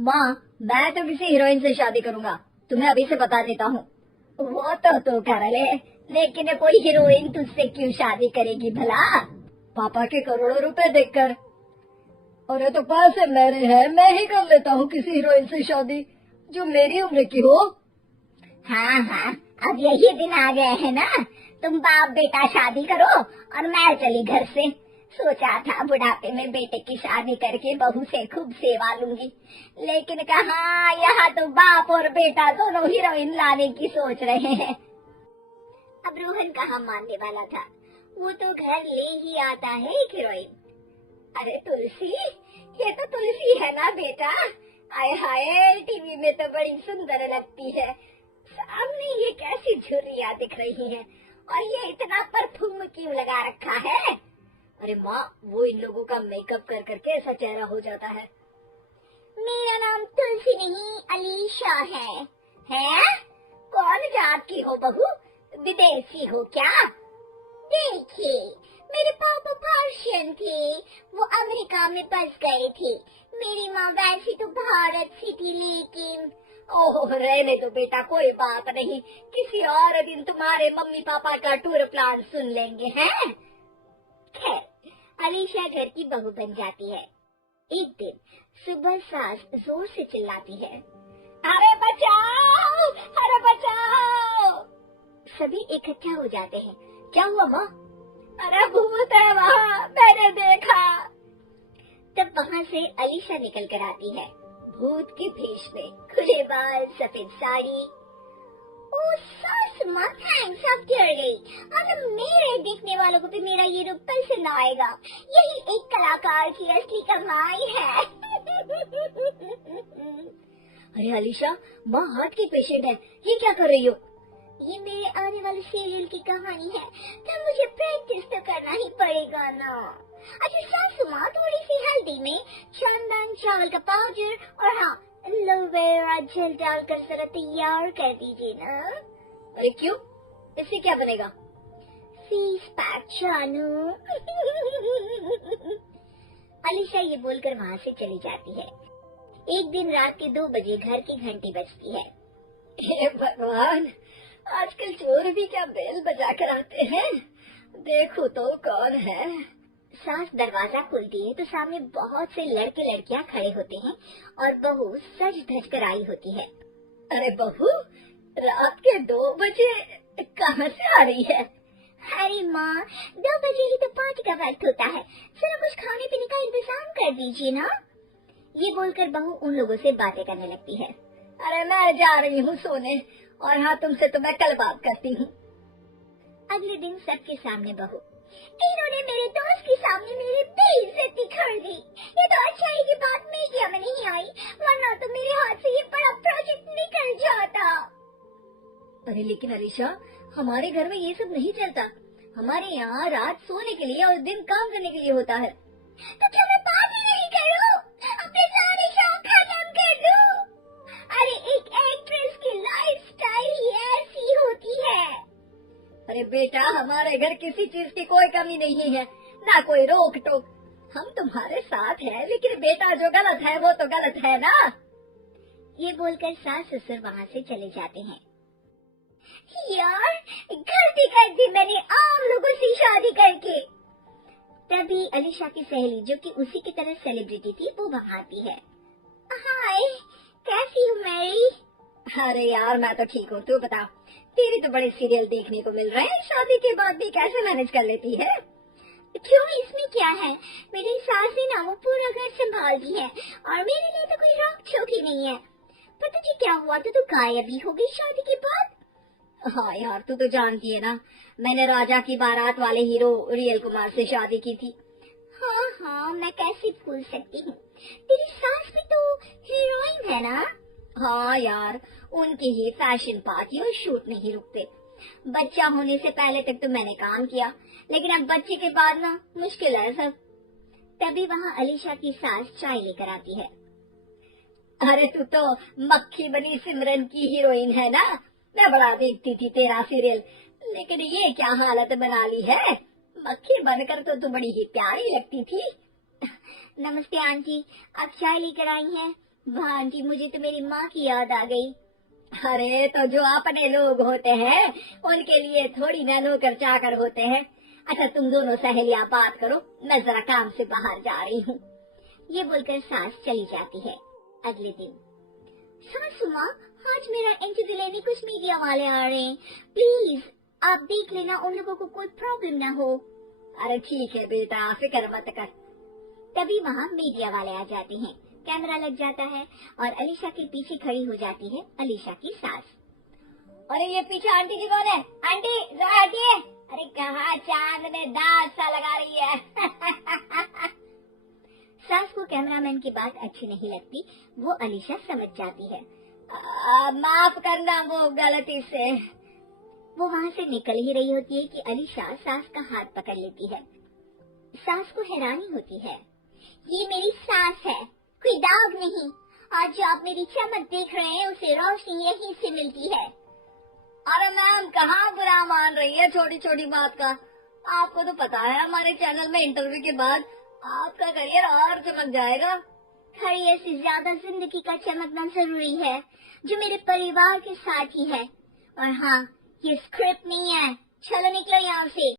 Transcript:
माँ, मैं तो किसी हीरोइन से शादी करूंगा, तुम्हें अभी से बता देता हूँ। वो तो कर ले, लेकिन कोई हीरोइन तुझसे क्यों शादी करेगी भला? पापा के करोड़ों रुपए देखकर। अरे तो पैसे मेरे हैं, मैं ही कर लेता हूँ किसी हीरोइन से शादी जो मेरी उम्र की हो। हाँ हाँ, अब यही दिन आ गए हैं ना, तुम बाप बेटा शादी करो और मैं चली घर से। सोचा था बुढ़ापे में बेटे की शादी करके बहू से खूब सेवा लूंगी, लेकिन कहाँ, यहाँ तो बाप और बेटा दोनों हीरोइन लाने की सोच रहे हैं। अब रोहन कहाँ मानने वाला था, वो तो घर ले ही आता है एक हीरोइन। अरे तुलसी, ये तो तुलसी है ना बेटा? आय हाय, टीवी में तो बड़ी सुंदर लगती है, सामने ये कैसी झुर्रियाँ दिख रही हैं, और ये इतना परफ्यूम क्यों लगा रखा है? अरे माँ, वो इन लोगों का मेकअप कर करके ऐसा चेहरा हो जाता है। मेरा नाम तुलसी नहीं अलीशा है। हैं? कौन जात की हो बहू? विदेशी हो क्या? देखिए, मेरे पापा पर्शियन थे, वो अमेरिका में बस गए थे। मेरी माँ वैसी तो भारत से थी, लेकिन ओह रहने दो बेटा, कोई बात नहीं, किसी और दिन तुम्हारे मम्मी पापा का टूर प्लान सुन लेंगे हैं। खैर, अलीशा घर की बहू बन जाती है। एक दिन सुबह सास जोर से चिल्लाती है, अरे बचाओ, अरे बचाओ। सभी इकट्ठा हो जाते हैं। क्या हुआ माँ? अरे भूत है वहाँ, मैंने देखा। तब वहाँ से अलीशा निकल कर आती है, भूत के भेष में, खुले बाल, सफेद साड़ी। ओ सास माँ, थैंक्स, अब डर गई। अब मेरे देखने वालों को भी मेरा ये रूप पसंद आएगा। यही एक कलाकार की असली कमाई है। अरे अलीशा, माँ हार्ट की पेशेंट है, ये क्या कर रही हो? ये मेरे आने वाले सीरियल की कहानी है, तो मुझे प्रैक्टिस तो करना ही पड़ेगा ना। अच्छा सासू माँ, थोड़ी सी हल्दी में चंदन, चावल का पाउडर और हाँ एलोवेरा जेल डालकर जरा तैयार कर दीजिए ना। अरे क्यों, इससे क्या बनेगा? फीस पैक जानू। अलीशा ये बोलकर वहाँ से चली जाती है। एक दिन रात के 2 बजे घर की घंटी बजती है। हे भगवान, आजकल चोर भी क्या बेल बजा कर आते हैं, देखो तो कौन है। सास दरवाजा खोलती है तो सामने बहुत से लड़के लड़कियां खड़े होते हैं और बहू सज धज कर आई होती है। अरे बहू, रात के 2 बजे कहाँ से आ रही है? अरे माँ, 2 बजे ही तो पार्टी का वक्त होता है, जरा कुछ खाने पीने का इंतजाम कर दीजिए ना। ये बोलकर बहू उन लोगों से बातें करने लगती है। अरे मैं जा रही हूँ सोने, और हाँ तुमसे तो मैं कल बात करती हूँ। अगले दिन सबके सामने बहू, इन्होंने मेरे दोस्त के सामने मेरी बेइज्जती कर दी। ये तो अच्छा है कि बात मीडिया में नहीं आई, वरना तो मेरे हाथ से ये बड़ा प्रोजेक्ट निकल जाता। अरे लेकिन अलीशा, हमारे घर में ये सब नहीं चलता, हमारे यहाँ रात सोने के लिए और दिन काम करने के लिए होता है। तो क्या मैं बात ही नहीं करूँ? अपने सारे शौक खत्म कर दूँ? अरे एक एक्ट्रेस की लाइफस्टाइल ही ऐसी होती है। अरे बेटा, हमारे घर किसी चीज की कोई कमी नहीं है, ना कोई रोक टोक, हम तुम्हारे साथ हैं, लेकिन बेटा जो गलत है वो तो गलत है ना। ये बोलकर सास ससुर वहाँ से चले जाते हैं। यार, गलती कर दी मैंने आम लोगों से शादी करके। तभी अलीशा की सहेली, जो कि उसी की तरह सेलिब्रिटी थी, वो वहाँ आती है। हाय, कैसी हो मैरी? अरे यार, मैं तो ठीक हूँ, तू बता, तेरे तो बड़े सीरियल देखने को मिल रहे हैं, शादी के बाद भी कैसे मैनेज कर लेती है? क्यों, इसमें क्या है, मेरी सास ने ना वो पूरा घर संभाल दी है और मेरे लिए तो कोई रोक टोक ही नहीं है। पर तुझे क्या हुआ, तो तू गायब ही हो गई शादी के बाद? हाँ यार, तू तो जानती है ना, मैंने राजा की बारात वाले हीरो रियल कुमार से शादी की थी। हाँ हाँ, मैं कैसे भूल सकती हूँ, तेरी सास भी तो हीरोइन है ना? हाँ यार, उनके ही फैशन पार्टी और शूट नहीं रुकते। बच्चा होने से पहले तक तो मैंने काम किया, लेकिन अब बच्चे के बाद ना मुश्किल है सब। तभी वहाँ अलीशा की सास चाय लेकर आती है। अरे तू तो मक्खी बनी सिमरन की हीरोइन है ना, मैं बड़ा देखती थी तेरा सीरियल, लेकिन ये क्या हालत बना ली है, मक्खी बनकर तो बड़ी ही प्यारी लगती थी। नमस्ते आंटी, आप चाय लेकर आई हैं, भान जी, मुझे तो मेरी माँ की याद आ गई। अरे तो जो अपने लोग होते हैं उनके लिए थोड़ी ना नौकर चाकर होते हैं। अच्छा तुम दोनों सहेलियां बात करो, मैं जरा काम से बाहर जा रही हूँ। ये बोलकर सास चली जाती है। अगले दिन, सासू माँ, आज मेरा इंटरव्यू लेने कुछ मीडिया वाले आ रहे हैं, प्लीज आप देख लेना उन लोगों को कोई प्रॉब्लम ना हो। अरे ठीक है बेटा, फिक्र मत कर। तभी वहाँ मीडिया वाले आ जाते हैं, कैमरा लग जाता है और अलीशा के पीछे खड़ी हो जाती है अलीशा की सास। अरे ये पीछे आंटी जी कौन है? आंटी जरा हटिए। अरे कहाँ चांद में दांत सा लगा रही है। सास को कैमरामैन की बात अच्छी नहीं लगती, वो अलीशा समझ जाती है। माफ करना, वो गलती से। वो वहाँ से निकल ही रही होती है कि अलीशा सास का हाथ पकड़ लेती है। सास को हैरानी होती है, ये मेरी सास है, कोई दाग नहीं। आज जो आप मेरी चमक देख रहे हैं उसे रोशनी यहीं से मिलती है। अरे मैम, कहाँ बुरा मान रही है छोटी छोटी बात का? आपको तो पता है हमारे चैनल में इंटरव्यू के बाद आपका करियर और चमक जाएगा। करियर से ज्यादा जिंदगी का चमकना जरूरी है, जो मेरे परिवार के साथ ही है। और हाँ, ये स्क्रिप्ट नहीं है, चलो निकलो यहाँ से।